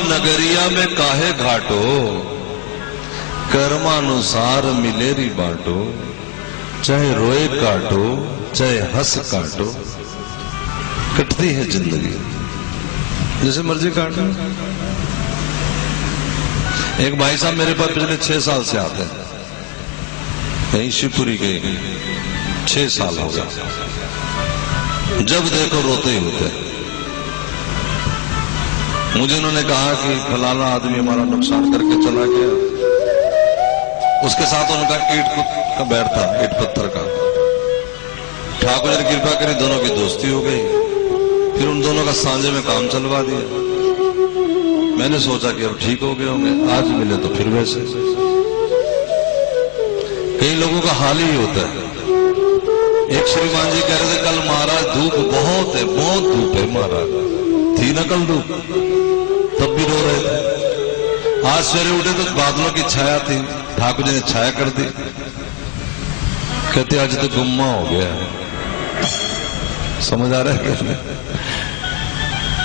नगरिया में काहे घाटो, कर्मानुसार मिलेरी बाटो। चाहे रोए काटो चाहे हंस काटो, कटती है जिंदगी जैसे मर्जी काटो। एक भाई साहब मेरे पास पिछले 6 साल से आते हैं, यहीं शिवपुरी के 6 साल हो गए। जब देखो रोते ही होते हैं। मुझे उन्होंने कहा कि फलाना आदमी हमारा नुकसान करके चला गया, उसके साथ उनका ईट का बैर था, ईट पत्थर का। ठाकुर ने कृपा करी, दोनों की दोस्ती हो गई। फिर उन दोनों का सांझे में काम चलवा दिया। मैंने सोचा कि अब ठीक हो गए होंगे, आज मिले तो फिर वैसे। कई लोगों का हाल ही होता है। एक श्रीमान जी कह रहे थे कल महाराज धूप बहुत है, बहुत धूप है महाराज। थी ना कल धूप, तब भी रो रहे थे। आज सवेरे उठे तो बादलों की छाया थी, ठाकुर जी ने छाया कर दी। कहते आज तो गुम्मा हो गया है। समझ आ रहा है?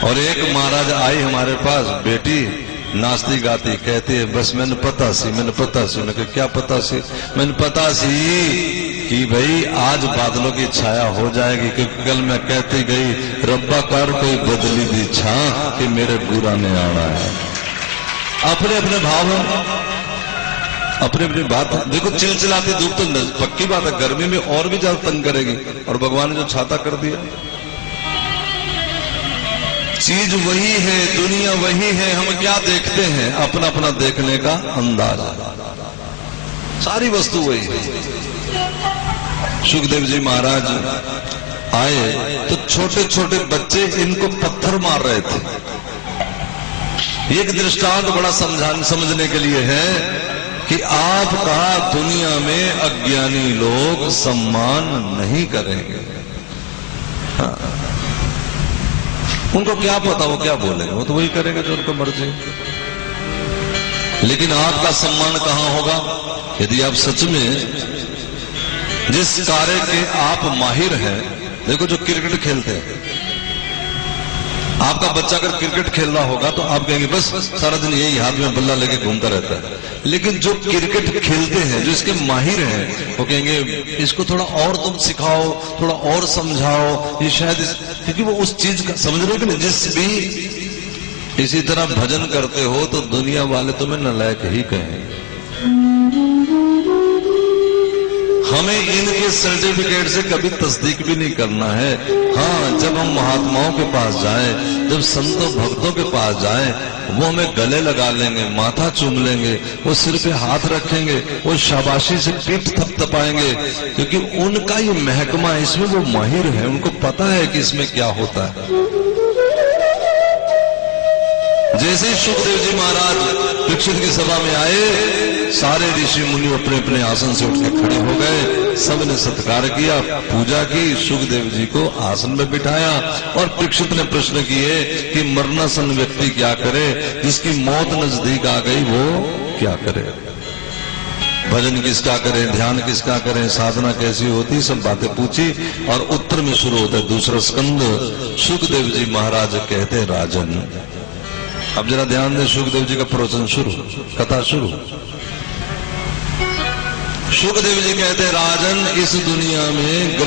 और एक महाराज आई हमारे पास, बेटी नाचती गाती, कहती है बस मैंने पता सी। मैं क्या पता सी? मैंने पता सी कि भाई आज बादलों की छाया हो जाएगी, क्योंकि कल मैं कहती गई रब्बा कर कोई बदली दी छा कि मेरे बुरा ने आना है। अपने अपने भाव, अपनी अपनी बात। देखो चिलचिलाती धूप तो पक्की बात है, गर्मी में और भी ज्यादा तंग करेगी, और भगवान ने जो छाता कर दिया। चीज वही है, दुनिया वही है, हम क्या देखते हैं, अपना अपना देखने का अंदाज। सारी वस्तु वही है। सुखदेव जी महाराज आए तो छोटे छोटे बच्चे इनको पत्थर मार रहे थे। एक दृष्टांत बड़ा समझने के लिए है कि आपका दुनिया में अज्ञानी लोग सम्मान नहीं करेंगे। हाँ। उनको क्या पता वो क्या बोलेंगे, वो तो वही करेंगे जो उनको मर्जी। लेकिन आपका सम्मान कहां होगा? यदि आप सच में जिस कार्य के आप माहिर हैं। देखो जो क्रिकेट खेलते हैं, आपका बच्चा अगर क्रिकेट खेल रहा होगा तो आप कहेंगे बस सारा दिन यही हाथ में बल्ला लेके घूमता रहता है। लेकिन जो क्रिकेट खेलते हैं, जो इसके माहिर हैं, वो कहेंगे इसको थोड़ा और तुम सिखाओ, थोड़ा और समझाओ, ये शायद क्योंकि वो उस चीज का समझ रहे हो कि नहीं। जिस भी इसी तरह भजन करते हो तो दुनिया वाले तुम्हें नालायक ही कहेंगे। हमें इनके सर्टिफिकेट से कभी तस्दीक भी नहीं करना है। हाँ, जब हम महात्माओं के पास जाएं, जब संतों भक्तों के पास जाएं, वो हमें गले लगा लेंगे, माथा चूम लेंगे, वो सिर पे हाथ रखेंगे, वो शाबाशी से पीठ थपथपाएंगे, क्योंकि उनका ये महकमा, इसमें वो माहिर है, उनको पता है कि इसमें क्या होता है। जैसे ही सुखदेव जी महाराज परीक्षित की सभा में आए, सारे ऋषि मुनि अपने अपने आसन से उठ के खड़े हो गए। सबने सत्कार किया, पूजा की, सुखदेव जी को आसन में बिठाया। और परीक्षित ने प्रश्न किए कि मरणासन व्यक्ति क्या करे, जिसकी मौत नजदीक आ गई वो क्या करे, भजन किसका करें, ध्यान किसका करें, साधना कैसी होती, सब बातें पूछी। और उत्तर में शुरू होता है दूसरा स्कंद। सुखदेव जी महाराज कहते राजन, अब जरा ध्यान दें, सुखदेव जी का प्रवचन शुरू, कथा शुरू। सुखदेव जी कहते राजन, इस दुनिया में